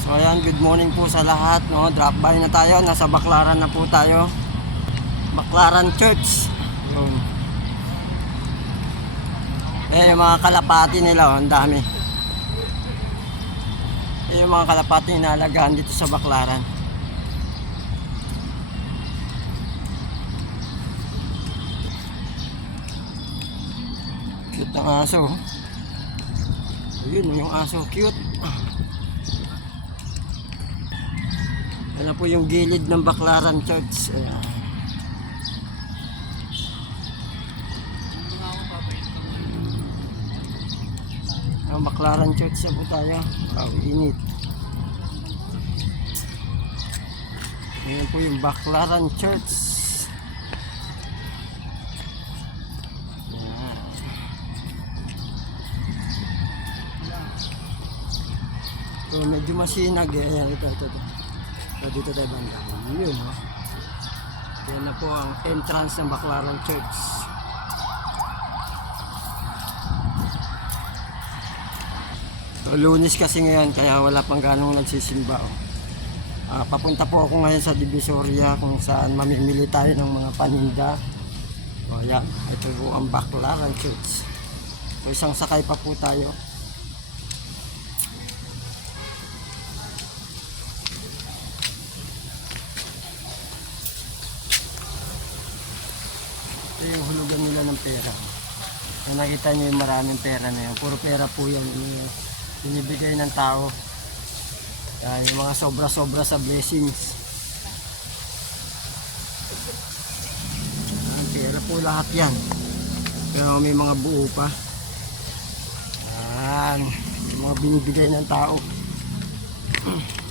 So ayan, good morning po sa lahat. No? Drop by na tayo. Nasa Baklaran na po tayo. Baklaran Church. Yun. Ayan yung mga kalapati nila. Oh, ang dami. Ayan yung mga kalapati inalagaan dito sa Baklaran. Cute ng aso. oh. Ayun, yung aso. Cute. Ano po yung gilid ng Baklaran Church. Ayan. Ang Baklaran Church na po tayo. Wow, init. Ayan po yung Baklaran Church. Ayan. So, medyo masinag eh. Ayan, ito, ito, ito. So, dito tayo banda. Yun, no? Yan na po ang entrance ng Baklaran Church. So, lunis kasi ngayon, kaya wala pang ganong nagsisimba. Oh. Ah, papunta po ako ngayon sa Divisoria kung saan mamimili tayo ng mga paninda. O yan, ito po ang Baklaran Church. So, isang sakay pa po tayo. Ito yung hulugan nila ng pera. Kung nakita nyo yung maraming pera na yan, puro pera po yan. Binibigay ng tao. Yan, yung mga sobra-sobra sa blessings. Yan, pera po lahat yan. Pero may mga buo pa. Yan, yung mga binibigay ng tao.